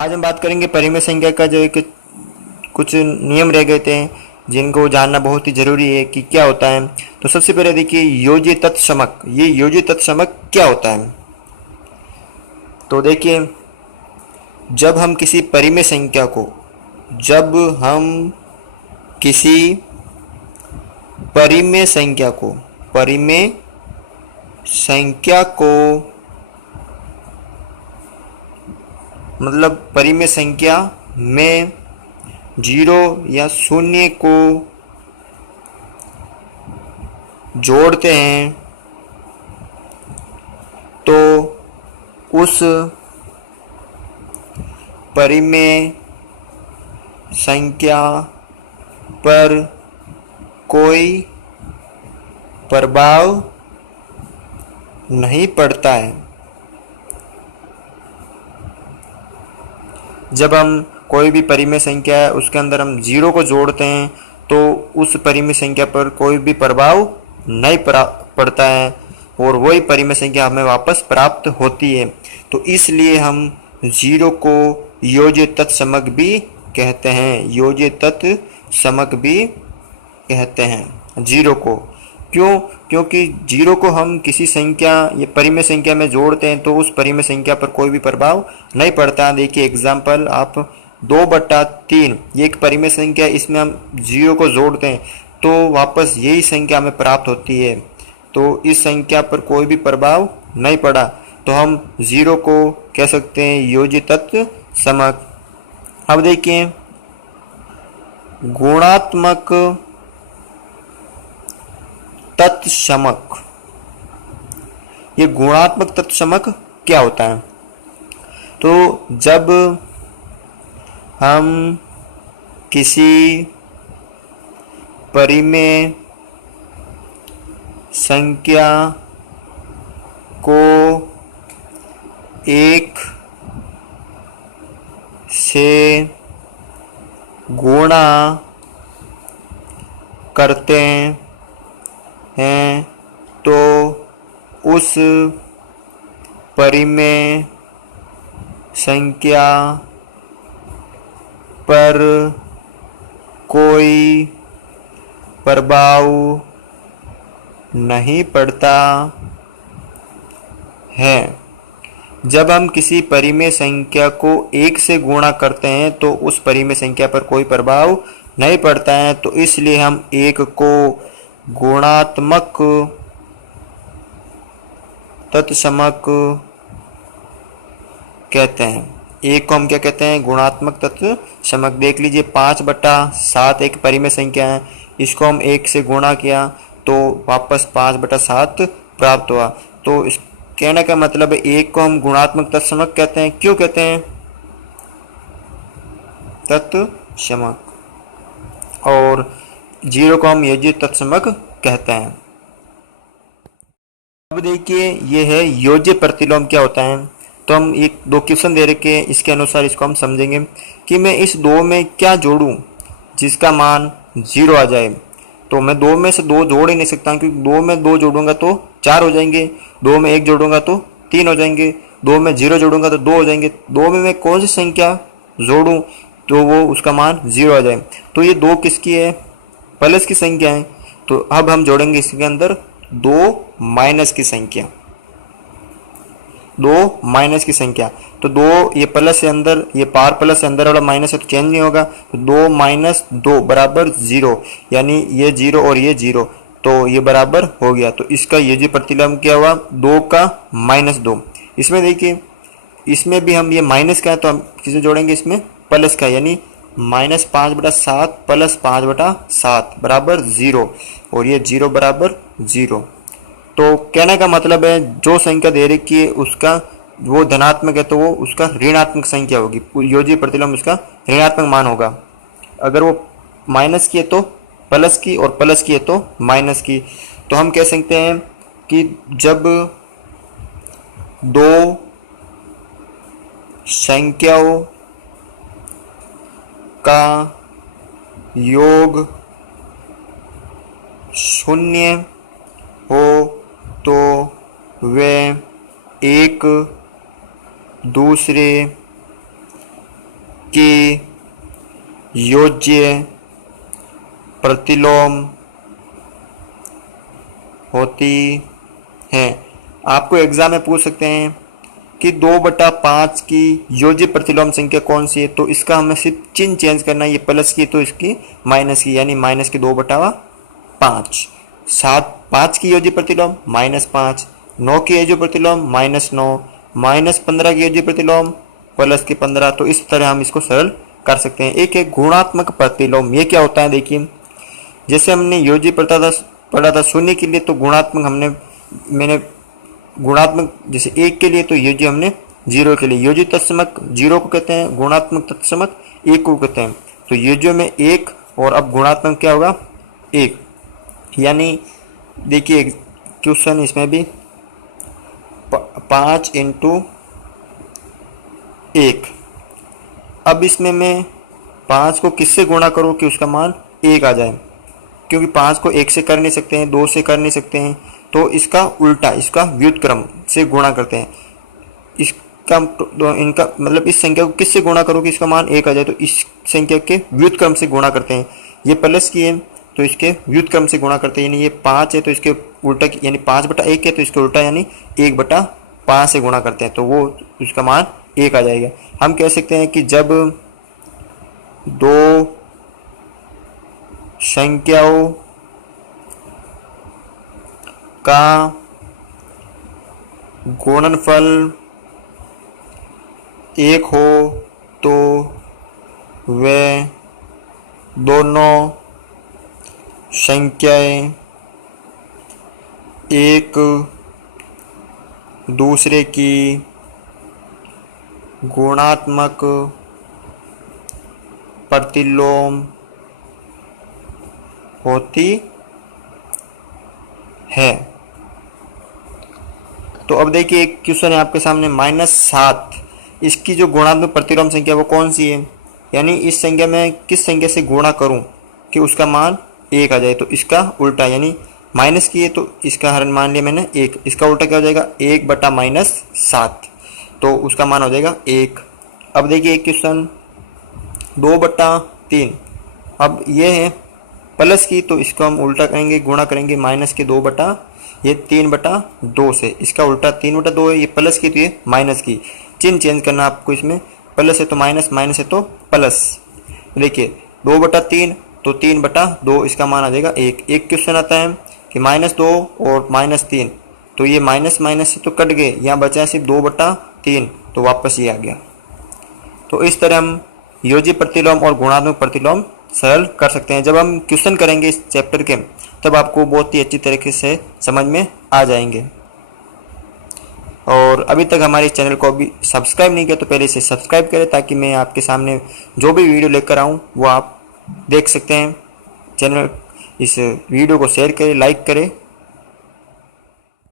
आज हम बात करेंगे परिमेय संख्या का जो एक कुछ नियम रह गए थे जिनको जानना बहुत ही जरूरी है कि क्या होता है। तो सबसे पहले देखिए योज्य तत्समक। ये योज्य तत्समक क्या होता है? तो देखिए जब हम किसी परिमेय संख्या को जब हम किसी परिमेय संख्या को परिमेय संख्या को मतलब परिमेय संख्या में जीरो या शून्य को जोड़ते हैं तो उस परिमेय संख्या पर कोई प्रभाव नहीं पड़ता है। जब हम कोई भी परिमेय संख्या है उसके अंदर हम जीरो को जोड़ते हैं तो उस परिमेय संख्या पर कोई भी प्रभाव नहीं पड़ता है और वही परिमेय संख्या हमें वापस प्राप्त होती है। तो इसलिए हम जीरो को योज्य तत्समक भी कहते हैं। योज्य तत्समक भी कहते हैं जीरो को। क्यों? क्योंकि जीरो को हम किसी संख्या या परिमेय संख्या में जोड़ते हैं तो उस परिमेय संख्या पर कोई भी प्रभाव नहीं पड़ता। देखिए एग्जाम्पल, आप 2/3 ये एक परिमेय संख्या, इसमें हम जीरो को जोड़ते हैं तो वापस यही संख्या हमें प्राप्त होती है। तो इस संख्या पर कोई भी प्रभाव नहीं पड़ा तो हम जीरो को कह सकते हैं योज्य तत्समक। अब देखिए गुणात्मक तत्समक। ये गुणात्मक तत्समक क्या होता है? तो जब हम किसी परिमेय संख्या को एक से गुणा करते हैं तो उस परिमेय संख्या पर कोई प्रभाव नहीं पड़ता है। जब हम किसी परिमेय संख्या को एक से गुणा करते हैं तो उस परिमेय संख्या पर कोई प्रभाव नहीं पड़ता है। तो इसलिए हम एक को गुणात्मक तत्समक कहते हैं। एक को हम क्या कहते हैं? गुणात्मक तत्समक। देख लीजिए 5/7 एक परिमेय संख्या है, इसको हम एक से गुणा किया तो वापस 5/7 प्राप्त हुआ। तो इस कहने का मतलब है एक को हम गुणात्मक तत्समक कहते हैं। क्यों कहते हैं तत्समक? और जीरो को हम योज्य तत्समक कहते हैं। अब देखिए ये है योज्य प्रतिलोम क्या होता है। तो हम एक दो क्वेश्चन दे रखे हैं, इसके अनुसार इसको हम समझेंगे कि मैं इस दो में क्या जोड़ूं जिसका मान जीरो आ जाए। तो मैं दो में से दो जोड़ ही नहीं सकता क्योंकि दो में दो जोड़ूंगा तो 4 हो जाएंगे, दो में एक जोड़ूंगा तो 3 हो जाएंगे, दो में जीरो जोड़ूंगा तो 2 हो जाएंगे। दो में मैं कौन सी संख्या जोड़ूं तो वो उसका मान जीरो आ जाए। तो ये दो किसकी है? प्लस की संख्या है। तो अब हम जोड़ेंगे इसके अंदर दो माइनस की संख्या। दो माइनस की संख्या तो दो ये प्लस से अंदर, ये पार प्लस से अंदर वाला माइनस है तो चेंज नहीं होगा। तो 2 - 2 बराबर 0, यानी ये 0 और ये 0 तो ये बराबर हो गया। तो इसका ये जो प्रतिलोम क्या हुआ? 2 का -2। इसमें देखिए इसमें भी हम ये माइनस का है तो हम किसे जोड़ेंगे? इसमें प्लस का, यानी -5/7 प्लस 5/7 बराबर 0 और ये 0 बराबर 0। तो कहने का मतलब है जो संख्या दे रखी है उसका वो धनात्मक है तो वो उसका ऋणात्मक संख्या होगी। योज्य प्रतिलोम उसका ऋणात्मक मान होगा। अगर वो माइनस की है तो प्लस की और प्लस की है तो माइनस की। तो हम कह सकते हैं कि जब दो संख्याओं का योग शून्य हो तो वे एक दूसरे की योज्य प्रतिलोम होती है। आपको एग्जाम में पूछ सकते हैं कि 2/5 की योज्य प्रतिलोम संख्या कौन सी है, तो इसका हमें सिर्फ चिन्ह चेंज करना है, ये प्लस की तो इसकी माइनस की, यानी माइनस की 2/5। 5 की योज्य प्रतिलोम -5, 9 की योज्य प्रतिलोम -9, -15 की योज्य प्रतिलोम प्लस की 15। तो इस तरह हम इसको सरल कर सकते हैं। एक है गुणात्मक प्रतिलोम। ये क्या होता है देखिए, जैसे हमने योज्य पढ़ा था शून्य के लिए, तो गुणात्मक मैंने गुणात्मक जैसे 1 के लिए, तो योज्य हमने 0 के लिए। योज्य तत्समक 0 को कहते हैं, गुणात्मक तत्समक 1 को कहते हैं। तो योज्य में 1 और अब गुणात्मक क्या होगा 1, यानी देखिए क्वेश्चन इसमें भी 5 × 1। अब इसमें मैं 5 को किससे गुणा करूं कि उसका मान 1 आ जाए, क्योंकि 5 को 1 से कर नहीं सकते हैं, 2 से कर नहीं सकते हैं, तो इसका उल्टा, इसका व्युत्क्रम से गुणा करते हैं। इनका मतलब इस संख्या को किससे गुणा करो कि इसका मान 1 आ जाए, तो इस संख्या के व्युत्क्रम से गुणा करते हैं। ये प्लस की है तो इसके व्युत्क्रम से गुणा करते हैं, यानी ये 5 है तो इसके उल्टा, यानी 5/1 है तो इसके उल्टा यानी 1/5 से गुणा करते हैं, तो वो उसका मान 1 आ जाएगा। हम कह सकते हैं कि जब दो संख्याओं का गुणनफल 1 हो तो वे दोनों संख्याएं एक दूसरे की गुणात्मक प्रतिलोम होती है। तो अब देखिए एक क्वेश्चन है आपके सामने, -7, इसकी जो गुणात्मक प्रतिलोम संख्या वो कौन सी है, यानी इस संख्या में किस संख्या से गुणा करूं कि उसका मान 1 आ जाए, तो इसका उल्टा, यानी माइनस की है तो इसका हरण मान लिया मैंने 1, इसका उल्टा क्या हो जाएगा 1/-7, तो उसका मान हो जाएगा 1। अब देखिए एक क्वेश्चन 2/3, अब ये है प्लस की तो इसको हम उल्टा करेंगे, गुणा करेंगे माइनस के 3/2 से, इसका उल्टा 3/2 है, ये प्लस की तो ये माइनस की। चिन्ह चेंज करना आपको, इसमें प्लस है तो माइनस, माइनस है तो प्लस। देखिए 2/3 तो 3/2, इसका मान आ जाएगा 1। एक क्वेश्चन आता है कि -2 और -3, तो ये माइनस माइनस से तो कट गए, यहाँ बचा है सिर्फ 2/3, तो वापस ये आ गया। तो इस तरह हम योज्य प्रतिलोम और गुणात्मक प्रतिलोम सरल कर सकते हैं। जब हम क्वेश्चन करेंगे इस चैप्टर के, तब आपको बहुत ही अच्छी तरीके से समझ में आ जाएंगे। और अभी तक हमारे चैनल को अभी सब्सक्राइब नहीं किया तो पहले इसे सब्सक्राइब करें, ताकि मैं आपके सामने जो भी वीडियो लेकर आऊँ वो आप देख सकते हैं। चैनल इस वीडियो को शेयर करें, लाइक करें